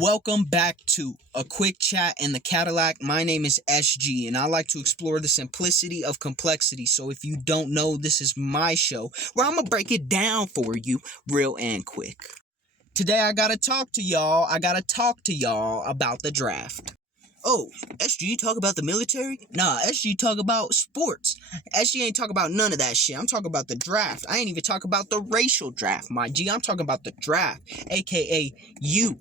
Welcome back to A Quick Chat in the Cadillac. My name is SG, and I like to explore the simplicity of complexity. So if you don't know, this is my show where I'm going to break it down for you real and quick. Today I got to talk to y'all. About the draft. Oh, SG talk about the military? Nah, SG talk about sports. SG ain't talk about none of that shit. I'm talking about the draft. I ain't even talk about the racial draft, my G. I'm talking about the draft, aka you.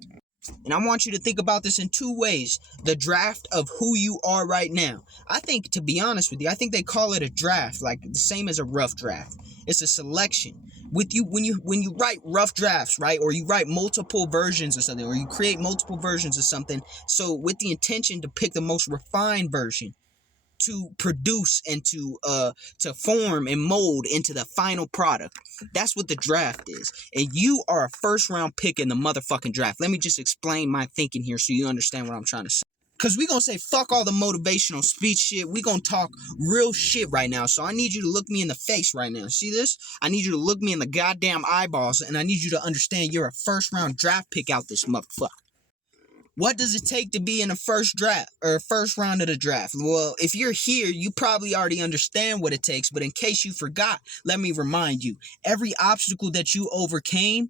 And I want you to think about this in two ways. The draft of who you are right now. I think, to be honest with you, I think they call it a draft, like the same as a rough draft. It's a selection. With you, when you write rough drafts, right, or you write multiple versions of something, or you create multiple versions of something, so with the intention to pick the most refined version to produce and to form and mold into the final product. That's what the draft is. And you are a first round pick in the motherfucking draft. Let me just explain my thinking here so you understand what I'm trying to say. Because we going to say fuck all the motivational speech shit. We going to talk real shit right now. So I need you to look me in the face right now. See this? I need you to look me in the goddamn eyeballs. And I need you to understand you're a first round draft pick out this motherfucker. What does it take to be in the first draft or first round of the draft? Well, if you're here, you probably already understand what it takes. But in case you forgot, let me remind you. Every obstacle that you overcame.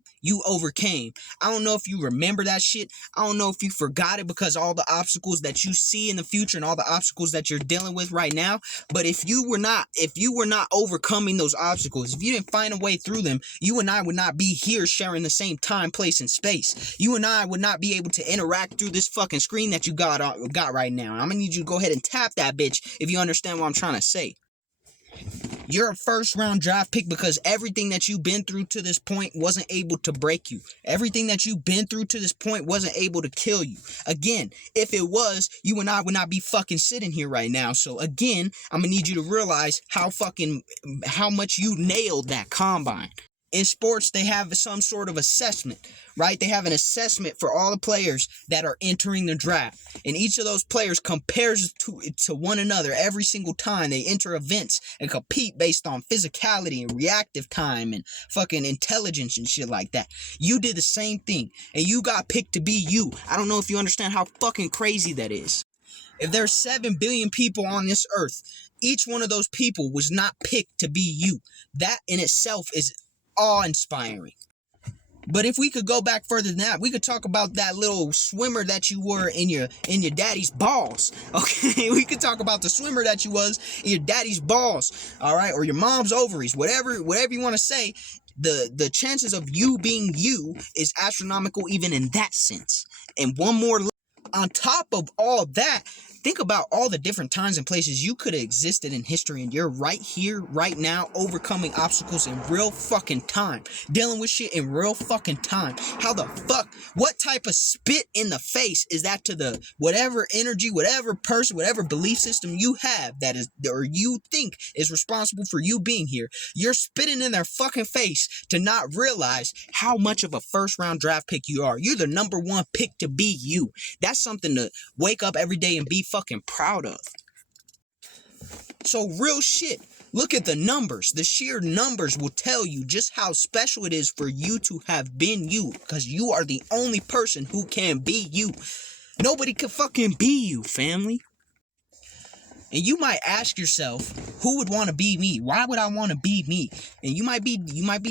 I don't know if you remember that shit. I don't know if you forgot it because all the obstacles that you see in the future and all the obstacles that you're dealing with right now. But if you were not overcoming those obstacles, if you didn't find a way through them, you and I would not be here sharing the same time, place, and space. You and I would not be able to interact through this fucking screen that you got right now. I'm gonna need you to go ahead and tap that bitch if you understand what I'm trying to say. You're a first round draft pick because everything that you've been through to this point wasn't able to break you. Everything that you've been through to this point wasn't able to kill you. Again, if it was, you and I would not be fucking sitting here right now. So again, I'm gonna need you to realize how much you nailed that combine. In sports, they have some sort of assessment, right? They have an assessment for all the players that are entering the draft. And each of those players compares to one another every single time they enter events and compete based on physicality and reactive time and fucking intelligence and shit like that. You did the same thing and you got picked to be you. I don't know if you understand how fucking crazy that is. If there's 7 billion people on this earth, each one of those people was not picked to be you. That in itself is awe-inspiring. But if we could go back further than that, we could talk about that little swimmer that you were in your daddy's balls. Okay, we could talk about the swimmer that you was in your daddy's balls, all right, or your mom's ovaries, whatever you want to say. The chances of you being you is astronomical even in that sense. And one more on top of all that, think about all the different times and places you could have existed in history, and you're right here, right now, overcoming obstacles in real fucking time, dealing with shit in real fucking time. How the fuck, what type of spit in the face is that to the whatever energy, whatever person, whatever belief system you have that is, or you think is responsible for you being here? You're spitting in their fucking face to not realize how much of a first round draft pick you are. You're the number one pick to be you. That's something to wake up every day and be fucking proud of. So real shit, look at the numbers. The sheer numbers will tell you just how special it is for you to have been you, because you are the only person who can be you. Nobody can fucking be you, family. And you might ask yourself, who would want to be me? Why would I want to be me? And you might be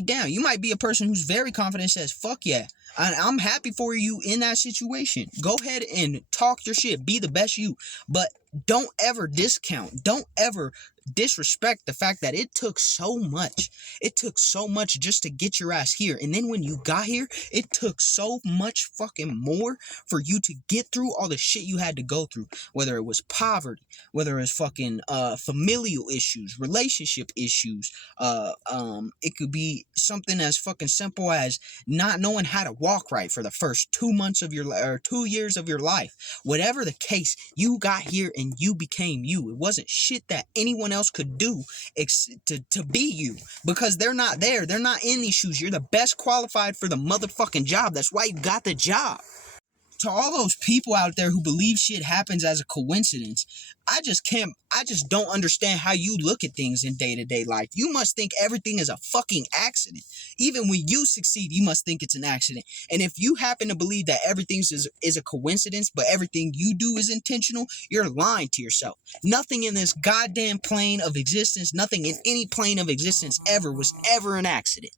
down. You might be a person who's very confident and says, fuck yeah. I'm happy for you in that situation. Go ahead and talk your shit. Be the best you. But don't ever discount. Don't ever disrespect the fact that it took so much. It took so much just to get your ass here. And then when you got here, it took so much fucking more for you to get through all the shit you had to go through. Whether it was poverty, whether it was fucking familial issues, relationship issues. It could be something as fucking simple as not knowing how to walk right for the first 2 months of your or 2 years of your life. Whatever the case, you got here and you became you. It wasn't shit that anyone else could do to be you, because they're not there. They're not in these shoes. You're the best qualified for the motherfucking job. That's why you got the job. to all those people out there who believe shit happens as a coincidence, I just don't understand how you look at things in day-to-day life. You must think everything is a fucking accident. Even when you succeed, you must think it's an accident. And if you happen to believe that everything is a coincidence, but everything you do is intentional, you're lying to yourself. Nothing in this goddamn plane of existence, nothing in any plane of existence ever was ever an accident.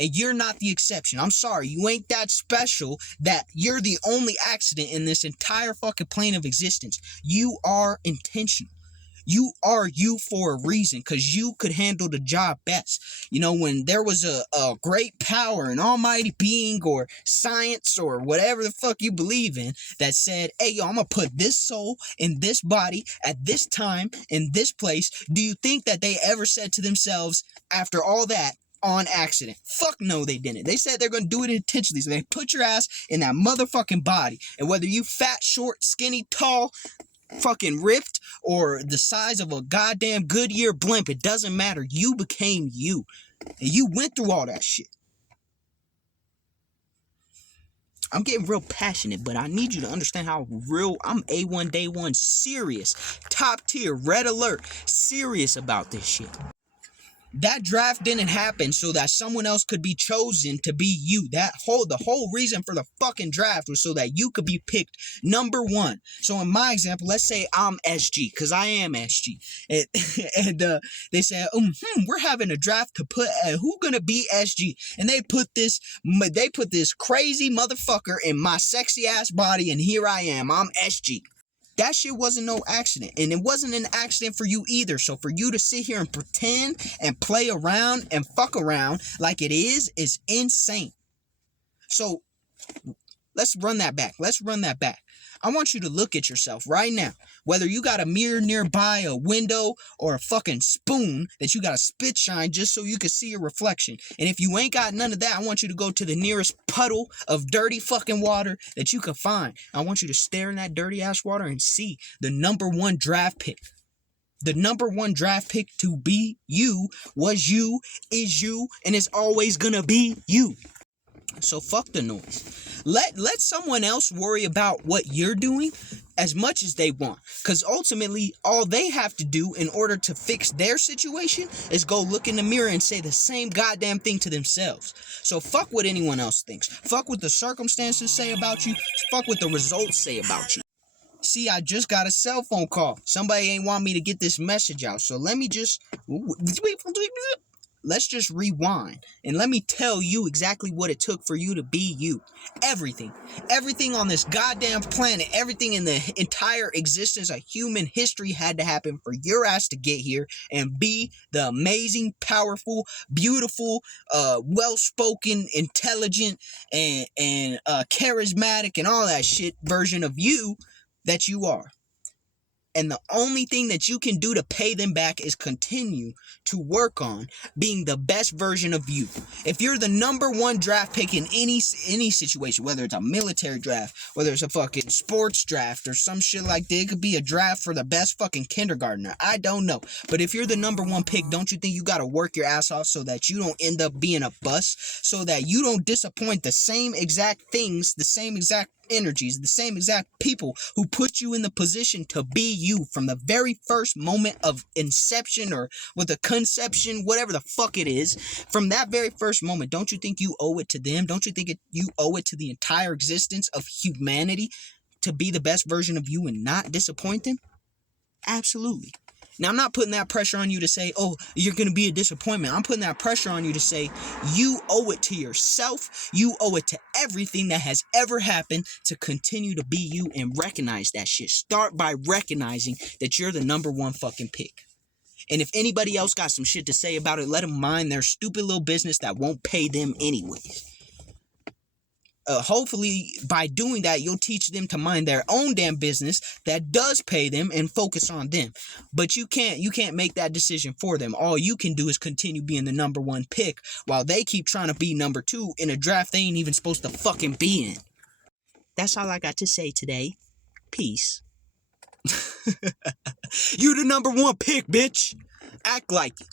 And you're not the exception. I'm sorry, you ain't that special that you're the only accident in this entire fucking plane of existence. You are intentional. You are you for a reason, because you could handle the job best. You know, when there was a great power, an almighty being, or science, or whatever the fuck you believe in, that said, hey, yo, I'm gonna put this soul in this body at this time, in this place, do you think that they ever said to themselves, after all that, on accident? Fuck no, they didn't. They said they're gonna do it intentionally. So they put your ass in that motherfucking body. And whether you fat, short, skinny, tall, fucking ripped, or the size of a goddamn Goodyear blimp, it doesn't matter. You became you. And you went through all that shit. I'm getting real passionate, but I need you to understand how real I'm. A1 Day 1, serious, top tier, red alert, serious about this shit. That draft didn't happen so that someone else could be chosen to be you. The whole reason for the fucking draft was so that you could be picked number one. So in my example, let's say I'm SG, because I am SG. And they said, we're having a draft to put who gonna be SG. And they put this crazy motherfucker in my sexy ass body, and here I am. I'm SG. That shit wasn't no accident, and it wasn't an accident for you either. So for you to sit here and pretend and play around and fuck around like it is insane. So let's run that back. I want you to look at yourself right now. Whether you got a mirror nearby, a window, or a fucking spoon that you got to spit shine just so you can see your reflection. And if you ain't got none of that, I want you to go to the nearest puddle of dirty fucking water that you can find. I want you to stare in that dirty ass water and see the number one draft pick. The number one draft pick to be you was you, is you, and is always gonna be you. So fuck the noise. Let someone else worry about what you're doing as much as they want. Because ultimately, all they have to do in order to fix their situation is go look in the mirror and say the same goddamn thing to themselves. So fuck what anyone else thinks. Fuck what the circumstances say about you. Fuck what the results say about you. See, I just got a cell phone call. Somebody ain't want me to get this message out. So let's just rewind and let me tell you exactly what it took for you to be you. Everything on this goddamn planet, everything in the entire existence of human history had to happen for your ass to get here and be the amazing, powerful, beautiful, well-spoken, intelligent, and charismatic and all that shit version of you that you are. And the only thing that you can do to pay them back is continue to work on being the best version of you. If you're the number one draft pick in any situation, whether it's a military draft, whether it's a fucking sports draft or some shit like that, it could be a draft for the best fucking kindergartner. I don't know. But if you're the number one pick, don't you think you got to work your ass off so that you don't end up being a bust, so that you don't disappoint the same exact things, the same exact energies, the same exact people who put you in the position to be you from the very first moment of inception, or with a conception, whatever the fuck it is, from that very first moment? Don't you think you owe it to them? Don't you think you owe it to the entire existence of humanity to be the best version of you and not disappoint them? Absolutely. Now, I'm not putting that pressure on you to say, oh, you're going to be a disappointment. I'm putting that pressure on you to say you owe it to yourself. You owe it to everything that has ever happened to continue to be you and recognize that shit. Start by recognizing that you're the number one fucking pick. And if anybody else got some shit to say about it, let them mind their stupid little business that won't pay them anyways. Hopefully, by doing that, you'll teach them to mind their own damn business that does pay them and focus on them. But you can't make that decision for them. All you can do is continue being the number one pick while they keep trying to be number two in a draft they ain't even supposed to fucking be in. That's all I got to say today. Peace. You the number one pick, bitch. Act like it.